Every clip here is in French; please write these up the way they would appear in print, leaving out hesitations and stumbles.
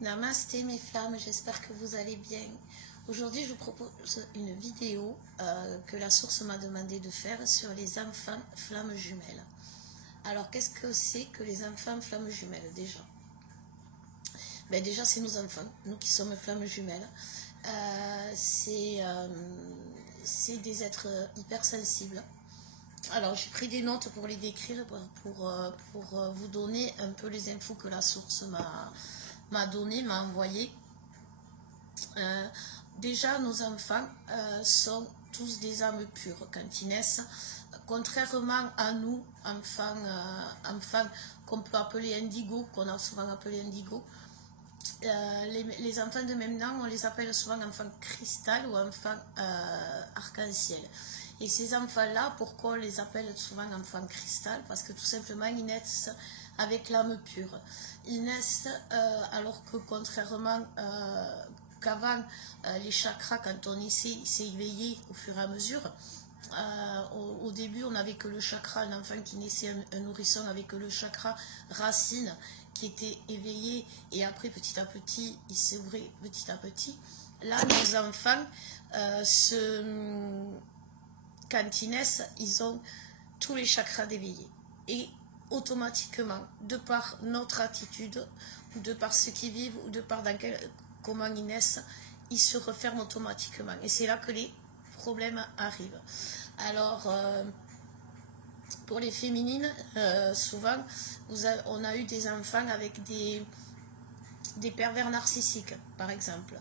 Namasté mes flammes, j'espère que vous allez bien. Aujourd'hui, je vous propose une vidéo que la source m'a demandé de faire sur les enfants flammes jumelles. Alors, qu'est-ce que c'est que les enfants flammes jumelles déjà? Déjà, c'est nos enfants, nous qui sommes flammes jumelles. C'est des êtres hypersensibles. Alors, j'ai pris des notes pour les décrire, pour vous donner un peu les infos que la source m'a donné, m'a envoyé. Déjà, nos enfants sont tous des âmes pures quand ils naissent. Contrairement à nous, enfants qu'on peut appeler indigo, qu'on a souvent appelé indigo, les enfants de même nom, on les appelle souvent enfants cristal ou enfants arc-en-ciel. Et ces enfants-là, pourquoi on les appelle souvent enfants cristal? Parce que tout simplement, ils naissent avec l'âme pure. Ils naissent alors que contrairement qu'avant, les chakras, quand on s'est éveillé au fur et à mesure, au début, on n'avait que le chakra, l'enfant qui naissait, un nourrisson avec que le chakra racine qui était éveillé, et après petit à petit il s'ouvrait petit à petit. Là, nos enfants quand ils naissent, ils ont tous les chakras d'éveillés, et automatiquement, de par notre attitude, ou de par ce qu'ils vivent, ou de par comment ils naissent, ils se referment automatiquement, et c'est là que les problèmes arrivent. Alors pour les féminines, souvent on a eu des enfants avec des pervers narcissiques, par exemple,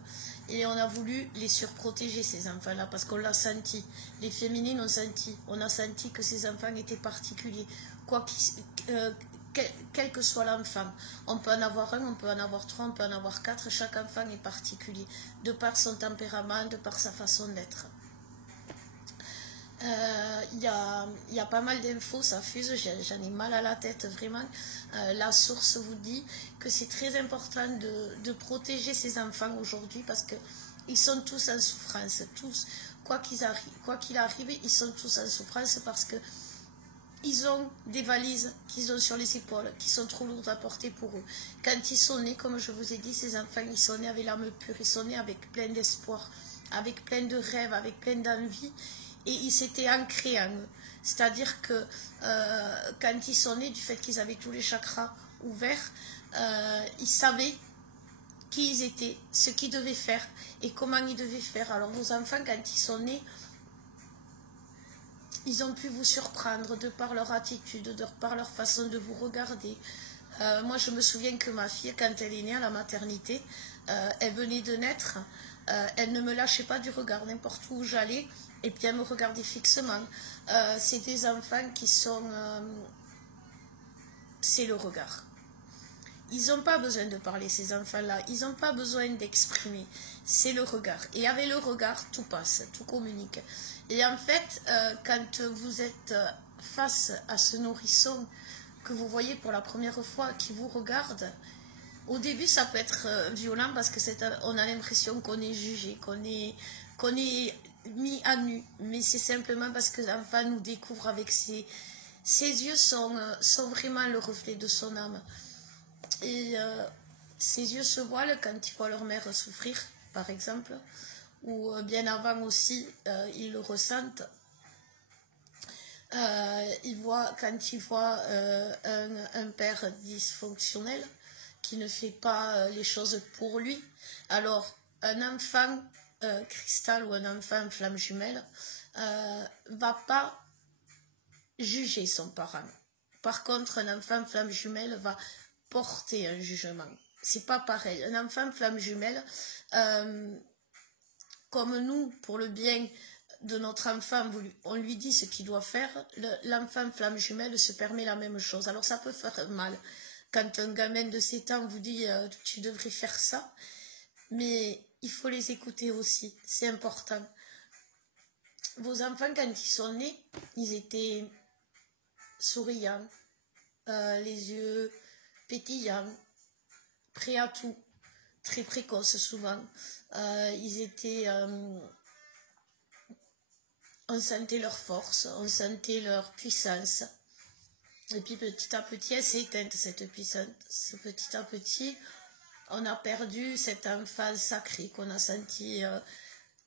et on a voulu les surprotéger, ces enfants-là, parce qu'on l'a senti. Les féminines ont senti, on a senti que ces enfants étaient particuliers, quel que soit l'enfant. On peut en avoir un, on peut en avoir trois, on peut en avoir quatre. Chaque enfant est particulier, de par son tempérament, de par sa façon d'être. Il y a pas mal d'infos, ça fuse, j'en ai mal à la tête, vraiment. La source vous dit que c'est très important de protéger ces enfants aujourd'hui, parce qu'ils sont tous en souffrance, tous, quoi qu'il arrive, ils sont tous en souffrance, parce que ils ont des valises qu'ils ont sur les épaules, qui sont trop lourdes à porter pour eux. Quand ils sont nés, comme je vous ai dit, ces enfants, ils sont nés avec l'âme pure, ils sont nés avec plein d'espoir, avec plein de rêves, avec plein d'envie, et ils s'étaient ancrés en eux. C'est-à-dire que quand ils sont nés, du fait qu'ils avaient tous les chakras ouverts, ils savaient qui ils étaient, ce qu'ils devaient faire et comment ils devaient faire. Alors vos enfants, quand ils sont nés, ils ont pu vous surprendre de par leur attitude, de par leur façon de vous regarder. Moi, je me souviens que ma fille, quand elle est née à la maternité, elle venait de naître, elle ne me lâchait pas du regard, n'importe où j'allais, et puis elle me regardait fixement. C'est des enfants qui sont... c'est le regard. Ils n'ont pas besoin de parler, ces enfants-là. Ils n'ont pas besoin d'exprimer. C'est le regard. Et avec le regard, tout passe, tout communique. Et en fait, quand vous êtes face à ce nourrisson que vous voyez pour la première fois, qui vous regarde, au début, ça peut être violent, parce que on a l'impression qu'on est jugé, qu'on est mis à nu. Mais c'est simplement parce que l'enfant nous découvre avec ses yeux sont vraiment le reflet de son âme. Et ses yeux se voilent quand ils voient leur mère souffrir, par exemple, ou bien avant aussi, ils le ressentent. Quand ils voient un père dysfonctionnel qui ne fait pas les choses pour lui. Alors, un enfant cristal ou un enfant flamme jumelle va pas juger son parent. Par contre, un enfant flamme jumelle va porter un jugement. C'est pas pareil. Un enfant flamme jumelle, comme nous, pour le bien de notre enfant, on lui dit ce qu'il doit faire, l'enfant flamme jumelle se permet la même chose. Alors ça peut faire mal quand un gamin de 7 ans vous dit tu devrais faire ça, mais il faut les écouter aussi, c'est important. Vos enfants, quand ils sont nés, ils étaient souriants, les yeux pétillants, prêts à tout, très précoces souvent. Ils étaient... on sentait leur force, on sentait leur puissance. Et puis petit à petit, elle s'est éteinte, cette puissance. Petit à petit, on a perdu cet enfant sacré qu'on a senti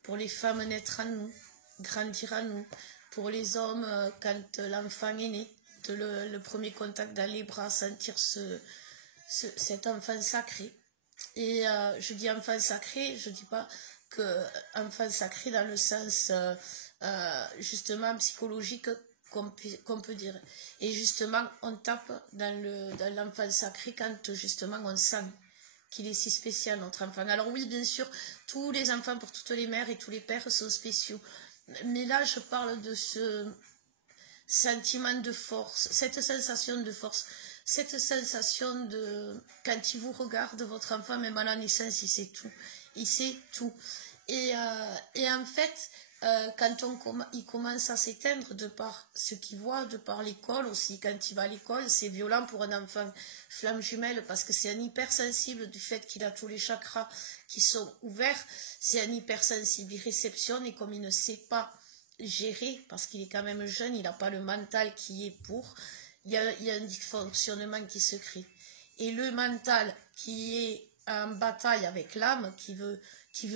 pour les femmes naître en nous, grandir en nous, pour les hommes quand l'enfant est né, le premier contact dans les bras, sentir cet enfant sacré. Et je dis enfant sacré, je ne dis pas que enfant sacré dans le sens justement psychologique qu'on peut dire. Et justement, on tape dans l'enfant sacré quand justement on sent qu'il est si spécial, notre enfant. Alors oui, bien sûr, tous les enfants pour toutes les mères et tous les pères sont spéciaux. Mais là, je parle de ce sentiment de force, cette sensation de force, cette sensation de... Quand il vous regarde, votre enfant, même à la naissance, il sait tout. Il sait tout. Et en fait, quand il commence à s'éteindre de par ce qu'il voit, de par l'école aussi, quand il va à l'école, c'est violent pour un enfant flamme jumelle parce que c'est un hypersensible du fait qu'il a tous les chakras qui sont ouverts. C'est un hypersensible, il réceptionne et comme il ne sait pas gérer, parce qu'il est quand même jeune, il n'a pas le mental qui est pour, il y a un dysfonctionnement qui se crée. Et le mental qui est en bataille avec l'âme, qui veut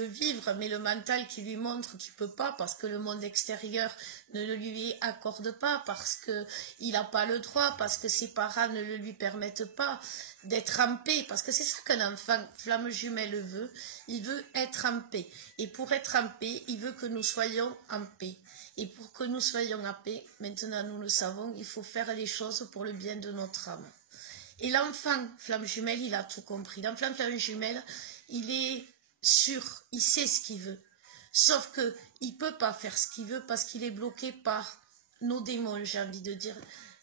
vivre, mais le mental qui lui montre qu'il ne peut pas, parce que le monde extérieur ne le lui accorde pas, parce qu'il n'a pas le droit, parce que ses parents ne le lui permettent pas d'être en paix, parce que c'est ça qu'un enfant flamme jumelle veut, il veut être en paix. Et pour être en paix, il veut que nous soyons en paix. Et pour que nous soyons en paix, maintenant nous le savons, il faut faire les choses pour le bien de notre âme. Et l'enfant flamme jumelle, il a tout compris. L'enfant flamme jumelle, il est sûr, il sait ce qu'il veut. Sauf qu'il ne peut pas faire ce qu'il veut parce qu'il est bloqué par nos démons, j'ai envie de dire.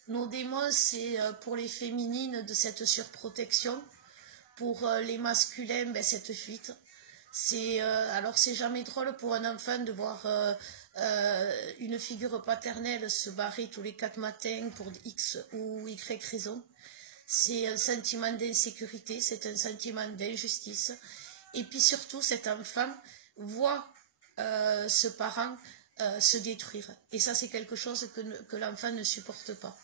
Nos démons, c'est pour les féminines de cette surprotection. Pour les masculins, ben, cette fuite. Alors c'est jamais drôle pour un enfant de voir une figure paternelle se barrer tous les 4 matins pour X ou Y raison. C'est un sentiment d'insécurité, c'est un sentiment d'injustice. Et puis surtout, cet enfant voit ce parent se détruire. Et ça, c'est quelque chose que l'enfant ne supporte pas.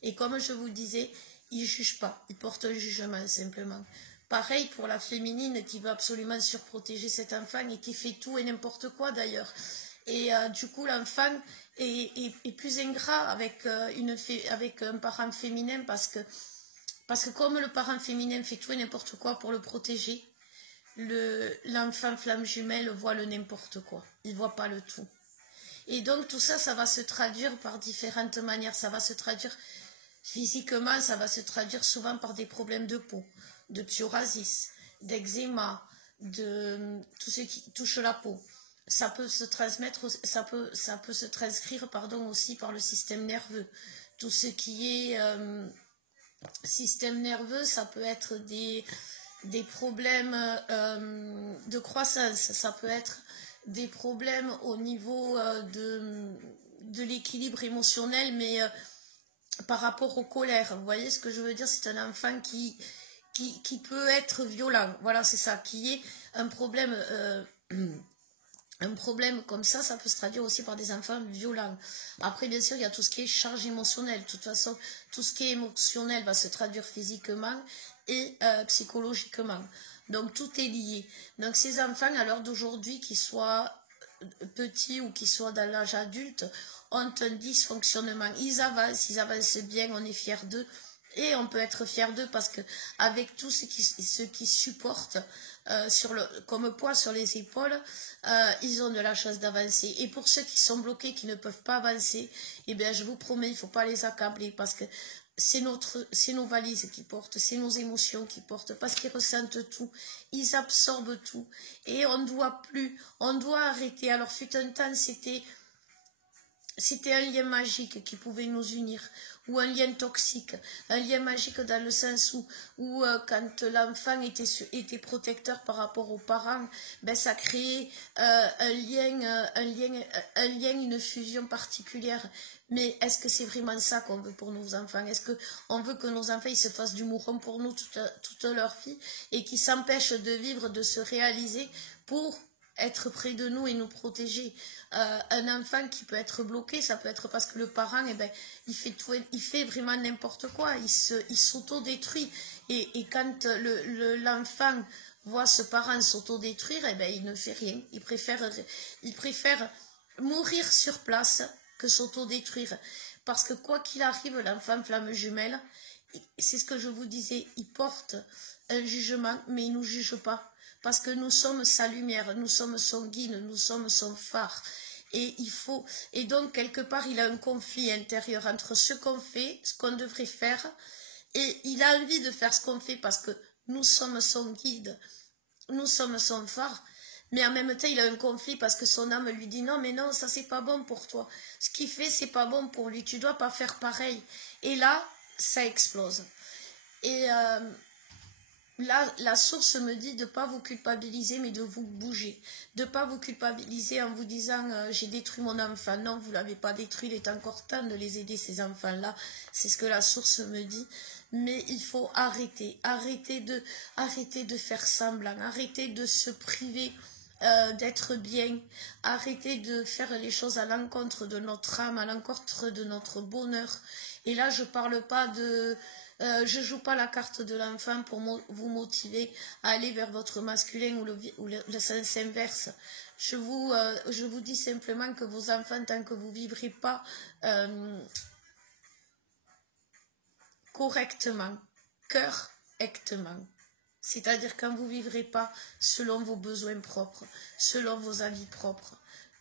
Et comme je vous disais, il ne juge pas, il porte un jugement simplement. Pareil pour la féminine qui veut absolument surprotéger cet enfant et qui fait tout et n'importe quoi d'ailleurs. Et du coup, l'enfant est plus ingrat avec un parent féminin parce que comme le parent féminin fait tout et n'importe quoi pour le protéger, l'enfant flamme jumelle voit le n'importe quoi. Il ne voit pas le tout. Et donc tout ça, ça va se traduire par différentes manières. Ça va se traduire physiquement, ça va se traduire souvent par des problèmes de peau, de psoriasis, d'eczéma, de tout ce qui touche la peau. Ça peut se transmettre, ça peut se transcrire aussi par le système nerveux. Tout ce qui est système nerveux, ça peut être des problèmes de croissance, ça peut être des problèmes au niveau de l'équilibre émotionnel, mais par rapport aux colères. Vous voyez ce que je veux dire? C'est un enfant qui peut être violent. Voilà, c'est ça, qui est un problème... un problème comme ça peut se traduire aussi par des enfants violents. Après, bien sûr, il y a tout ce qui est charge émotionnelle. De toute façon, tout ce qui est émotionnel va se traduire physiquement et psychologiquement. Donc, tout est lié. Donc, ces enfants, à l'heure d'aujourd'hui, qu'ils soient petits ou qu'ils soient dans l'âge adulte, ont un dysfonctionnement. Ils avancent bien, on est fiers d'eux. Et on peut être fier d'eux parce que avec tout ce qui supportent comme poids sur les épaules, ils ont de la chance d'avancer. Et pour ceux qui sont bloqués, qui ne peuvent pas avancer, eh bien, je vous promets, il ne faut pas les accabler parce que c'est nos valises qui portent, c'est nos émotions qui portent, parce qu'ils ressentent tout, ils absorbent tout. Et on doit arrêter. Alors, fut un temps, c'était un lien magique qui pouvait nous unir, ou un lien toxique, un lien magique dans le sens où quand l'enfant était protecteur par rapport aux parents, ben ça créait un lien, une fusion particulière. Mais est-ce que c'est vraiment ça qu'on veut pour nos enfants? Est-ce qu'on veut que nos enfants ils se fassent du mouron pour nous toute leur vie et qu'ils s'empêchent de vivre, de se réaliser pour être près de nous et nous protéger. Un enfant qui peut être bloqué, ça peut être parce que le parent, eh ben, il fait vraiment n'importe quoi, il s'autodétruit. Et quand l'enfant voit ce parent s'autodétruire, eh ben, il ne fait rien. Il préfère mourir sur place que s'autodétruire. Parce que quoi qu'il arrive, l'enfant flamme jumelle, c'est ce que je vous disais, il porte un jugement, mais il ne nous juge pas. Parce que nous sommes sa lumière, nous sommes son guide, nous sommes son phare. Et donc, quelque part, il a un conflit intérieur entre ce qu'on fait, ce qu'on devrait faire, et il a envie de faire ce qu'on fait parce que nous sommes son guide, nous sommes son phare. Mais en même temps, il a un conflit parce que son âme lui dit non, mais non, ça c'est pas bon pour toi. Ce qu'il fait, c'est pas bon pour lui. Tu dois pas faire pareil. Et là, ça explose. Et là, la source me dit de ne pas vous culpabiliser, mais de vous bouger. De ne pas vous culpabiliser en vous disant j'ai détruit mon enfant. Non, vous ne l'avez pas détruit, il est encore temps de les aider, ces enfants-là. C'est ce que la source me dit. Mais il faut arrêter. Arrêter de faire semblant. Arrêter de se priver d'être bien, arrêter de faire les choses à l'encontre de notre âme, à l'encontre de notre bonheur. Et là, je parle pas de... je joue pas la carte de l'enfant pour vous motiver à aller vers votre masculin ou le sens inverse. Je vous dis simplement que vos enfants, tant que vous vivrez pas correctement, correctement, c'est-à-dire quand vous ne vivrez pas selon vos besoins propres, selon vos avis propres,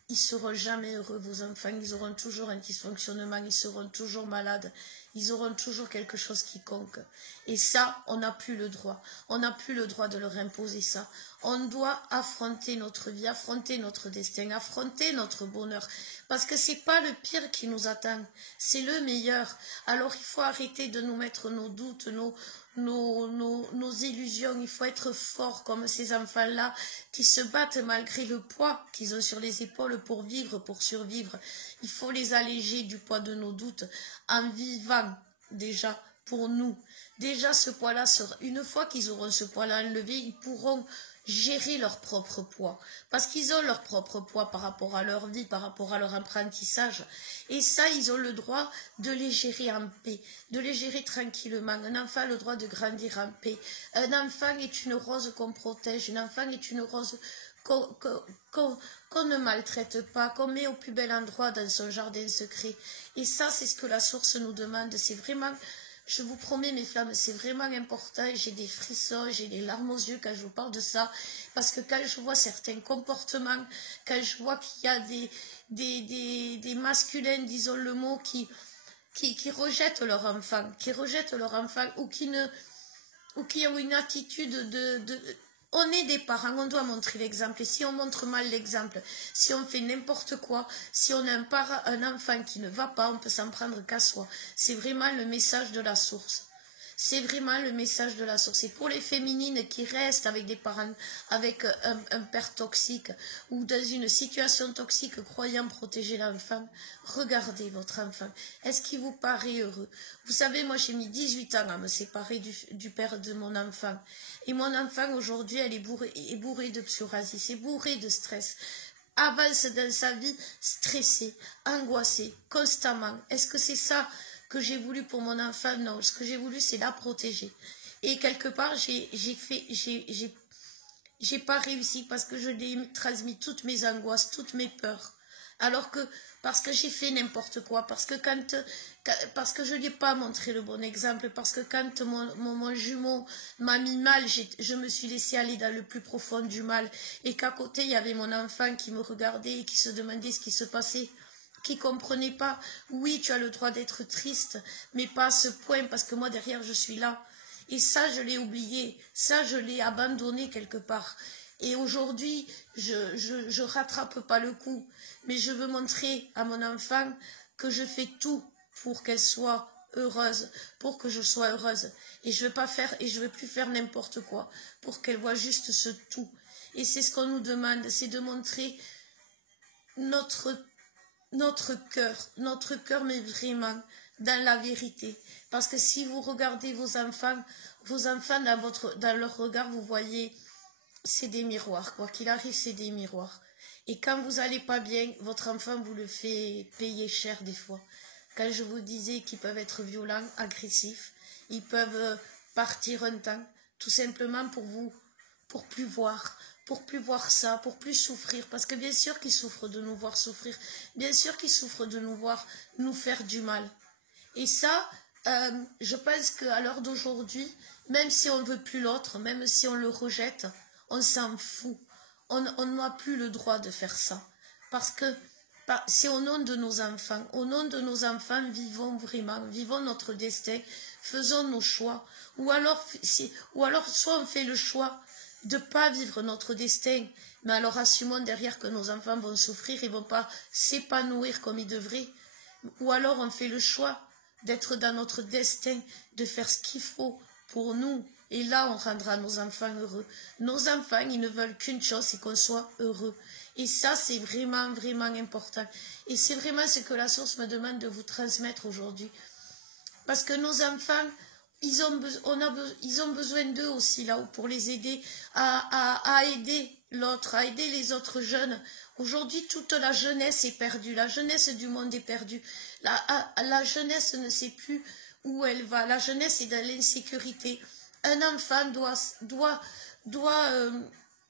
ils ne seront jamais heureux, vos enfants, ils auront toujours un dysfonctionnement, ils seront toujours malades, ils auront toujours quelque chose qui conque. Et ça, on n'a plus le droit. On n'a plus le droit de leur imposer ça. On doit affronter notre vie, affronter notre destin, affronter notre bonheur. Parce que ce n'est pas le pire qui nous attend, c'est le meilleur. Alors il faut arrêter de nous mettre nos doutes, nos illusions. Il faut être fort comme ces enfants-là qui se battent malgré le poids qu'ils ont sur les épaules pour vivre, pour survivre. Il faut les alléger du poids de nos doutes en vivant déjà pour nous. Déjà ce poids-là, une fois qu'ils auront ce poids-là enlevé, ils pourront gérer leur propre poids. Parce qu'ils ont leur propre poids par rapport à leur vie, par rapport à leur apprentissage. Et ça, ils ont le droit de les gérer en paix, de les gérer tranquillement. Un enfant a le droit de grandir en paix. Un enfant est une rose qu'on protège. Un enfant est une rose qu'on ne maltraite pas, qu'on met au plus bel endroit dans son jardin secret. Et ça, c'est ce que la source nous demande. C'est vraiment... Je vous promets, mes flammes, c'est vraiment important. J'ai des frissons, j'ai des larmes aux yeux quand je vous parle de ça. Parce que quand je vois certains comportements, quand je vois qu'il y a des masculins, disons le mot, qui rejettent leur enfant, ou qui ont une attitude on est des parents, on doit montrer l'exemple. Et si on montre mal l'exemple, si on fait n'importe quoi, si on a un enfant qui ne va pas, on peut s'en prendre qu'à soi. C'est vraiment le message de la source. C'est vraiment le message de la source. Et pour les féminines qui restent avec des parents, avec un père toxique ou dans une situation toxique croyant protéger l'enfant, regardez votre enfant. Est-ce qu'il vous paraît heureux? Vous savez, moi j'ai mis 18 ans à me séparer du père de mon enfant. Et mon enfant aujourd'hui, elle est bourrée de psoriasis, c'est bourrée de stress. Avance dans sa vie stressée, angoissée, constamment. Est-ce que c'est ça que j'ai voulu pour mon enfant? Non, ce que j'ai voulu, c'est la protéger. Et quelque part, j'ai pas réussi parce que je lui ai transmis toutes mes angoisses, toutes mes peurs. Alors que, parce que j'ai fait n'importe quoi, parce que je ne lui ai pas montré le bon exemple, parce que quand mon jumeau m'a mis mal, je me suis laissée aller dans le plus profond du mal, et qu'à côté, il y avait mon enfant qui me regardait et qui se demandait ce qui se passait, qui comprenait pas. Oui, tu as le droit d'être triste, mais pas à ce point, parce que moi, derrière, je suis là. Et ça, je l'ai oublié, ça, je l'ai abandonné quelque part. Et aujourd'hui, je rattrape pas le coup, mais je veux montrer à mon enfant que je fais tout pour qu'elle soit heureuse, pour que je sois heureuse. Et je veux plus faire n'importe quoi pour qu'elle voit juste ce tout. Et c'est ce qu'on nous demande, c'est de montrer notre cœur, mais vraiment dans la vérité. Parce que si vous regardez vos enfants dans leur regard, vous voyez c'est des miroirs. Quoi qu'il arrive, c'est des miroirs. Et quand vous n'allez pas bien, votre enfant vous le fait payer cher des fois. Quand je vous disais qu'ils peuvent être violents, agressifs, ils peuvent partir un temps, tout simplement pour plus voir ça, pour plus souffrir. Parce que bien sûr qu'ils souffrent de nous voir souffrir, bien sûr qu'ils souffrent de nous voir nous faire du mal. Et ça, je pense qu'à l'heure d'aujourd'hui, même si on ne veut plus l'autre, même si on le rejette, on s'en fout. On n'a plus le droit de faire ça. Parce que c'est au nom de nos enfants. Au nom de nos enfants, vivons vraiment, vivons notre destin, faisons nos choix. Ou alors soit on fait le choix de ne pas vivre notre destin, mais alors assumons derrière que nos enfants vont souffrir, ils ne vont pas s'épanouir comme ils devraient. Ou alors on fait le choix d'être dans notre destin, de faire ce qu'il faut pour nous. Et là, on rendra nos enfants heureux. Nos enfants, ils ne veulent qu'une chose, c'est qu'on soit heureux. Et ça, c'est vraiment, vraiment important. Et c'est vraiment ce que la source me demande de vous transmettre aujourd'hui. Parce que nos enfants, ils ont besoin d'eux aussi, là, pour les aider à aider l'autre, à aider les autres jeunes. Aujourd'hui, toute la jeunesse est perdue. La jeunesse du monde est perdue. La jeunesse ne sait plus où elle va. La jeunesse est dans l'insécurité. Un enfant doit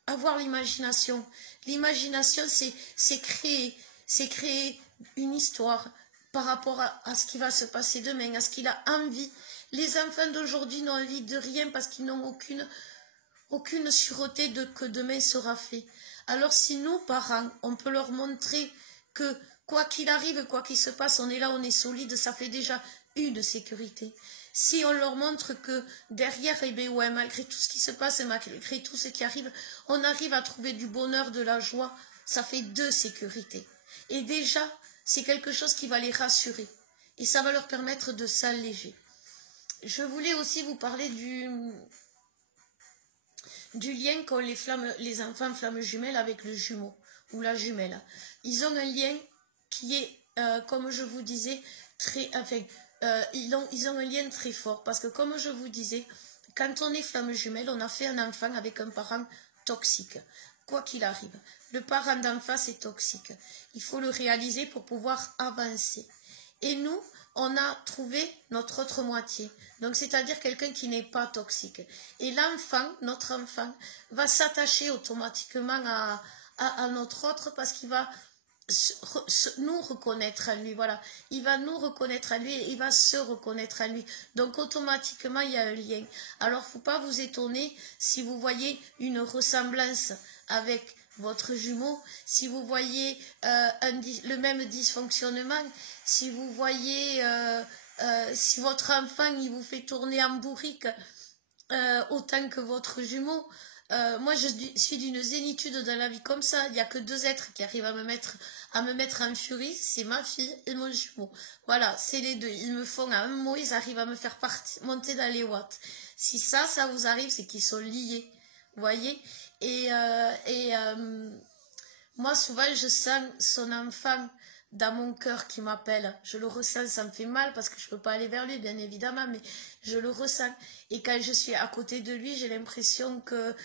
avoir l'imagination. L'imagination, c'est créer une histoire par rapport à ce qui va se passer demain, à ce qu'il a envie. Les enfants d'aujourd'hui n'ont envie de rien parce qu'ils n'ont aucune sûreté de que demain sera fait. Alors si nous, parents, on peut leur montrer que quoi qu'il arrive, quoi qu'il se passe, on est là, on est solide, ça fait déjà une sécurité. Si on leur montre que derrière, eh bien, ouais, malgré tout ce qui se passe et malgré tout ce qui arrive, on arrive à trouver du bonheur, de la joie, ça fait 2 sécurités. Et déjà, c'est quelque chose qui va les rassurer. Et ça va leur permettre de s'alléger. Je voulais aussi vous parler du lien qu'ont les enfants flammes jumelles avec le jumeau ou la jumelle. Ils ont un lien qui est, comme je vous disais, ils ont un lien très fort. Parce que comme je vous disais, quand on est flamme jumelle, on a fait un enfant avec un parent toxique. Quoi qu'il arrive, le parent d'en face est toxique. Il faut le réaliser pour pouvoir avancer. Et nous, on a trouvé notre autre moitié. Donc, c'est-à-dire quelqu'un qui n'est pas toxique. Et l'enfant, notre enfant, va s'attacher automatiquement à notre autre parce qu'il va nous reconnaître à lui. Voilà. Il va nous reconnaître à lui et il va se reconnaître à lui. Donc, automatiquement, il y a un lien. Alors, il ne faut pas vous étonner si vous voyez une ressemblance avec votre jumeau, si vous voyez le même dysfonctionnement, si vous voyez, si votre enfant il vous fait tourner en bourrique autant que votre jumeau, moi je suis d'une zénitude dans la vie comme ça. Il n'y a que 2 êtres qui arrivent à me mettre en furie, c'est ma fille et mon jumeau. Voilà, c'est les 2. Ils me font à un mot, ils arrivent à me faire monter dans les watts. Si ça vous arrive, c'est qu'ils sont liés. Vous voyez? Et moi, souvent, je sens son enfant dans mon cœur qui m'appelle. Je le ressens, ça me fait mal parce que je ne peux pas aller vers lui, bien évidemment, mais je le ressens. Et quand je suis à côté de lui, j'ai l'impression que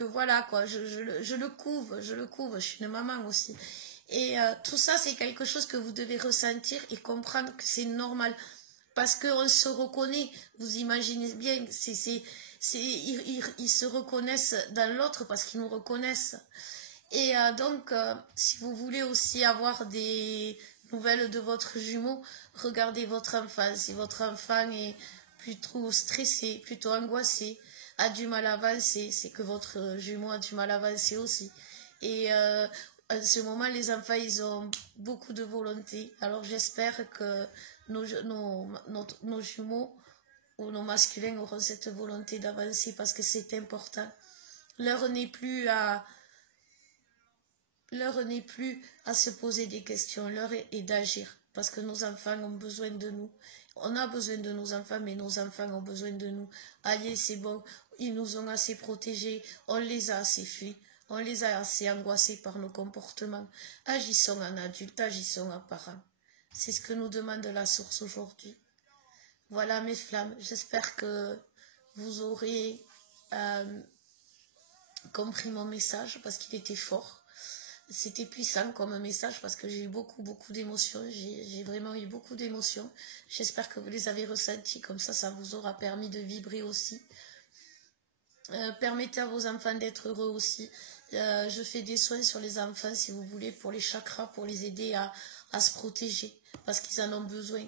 voilà, quoi, je le couve, je suis une maman aussi. Et tout ça, c'est quelque chose que vous devez ressentir et comprendre que c'est normal. Parce qu'on se reconnaît, vous imaginez bien, ils se reconnaissent dans l'autre parce qu'ils nous reconnaissent. Et donc, si vous voulez aussi avoir des nouvelles de votre jumeau, regardez votre enfant. Si votre enfant est plutôt stressé, plutôt angoissé, a du mal à avancer, c'est que votre jumeau a du mal à avancer aussi. Et en ce moment, les enfants, ils ont beaucoup de volonté. Alors j'espère que nos jumeaux ou nos masculins auront cette volonté d'avancer parce que c'est important. L'heure n'est plus à se poser des questions, l'heure est d'agir parce que nos enfants ont besoin de nous. On a besoin de nos enfants, mais nos enfants ont besoin de nous. Allez, c'est bon, ils nous ont assez protégés, on les a assez fuis, on les a assez angoissés par nos comportements. Agissons en adultes, agissons en parents. C'est ce que nous demande la source aujourd'hui. Voilà mes flammes, j'espère que vous aurez compris mon message parce qu'il était fort. C'était puissant comme message parce que j'ai eu beaucoup d'émotions. J'ai vraiment eu beaucoup d'émotions. J'espère que vous les avez ressenties. Comme ça vous aura permis de vibrer aussi. Permettez à vos enfants d'être heureux aussi. Je fais des soins sur les enfants, si vous voulez, pour les chakras, pour les aider à se protéger, parce qu'ils en ont besoin,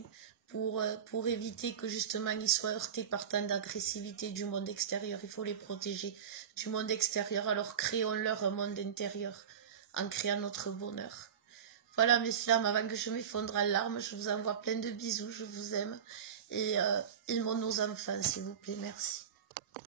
pour éviter que justement ils soient heurtés par tant d'agressivité du monde extérieur. Il faut les protéger du monde extérieur, alors créons-leur un monde intérieur, en créant notre bonheur. Voilà mes flammes, avant que je m'effondre en larmes, je vous envoie plein de bisous, je vous aime, et aimons nos enfants, s'il vous plaît, merci.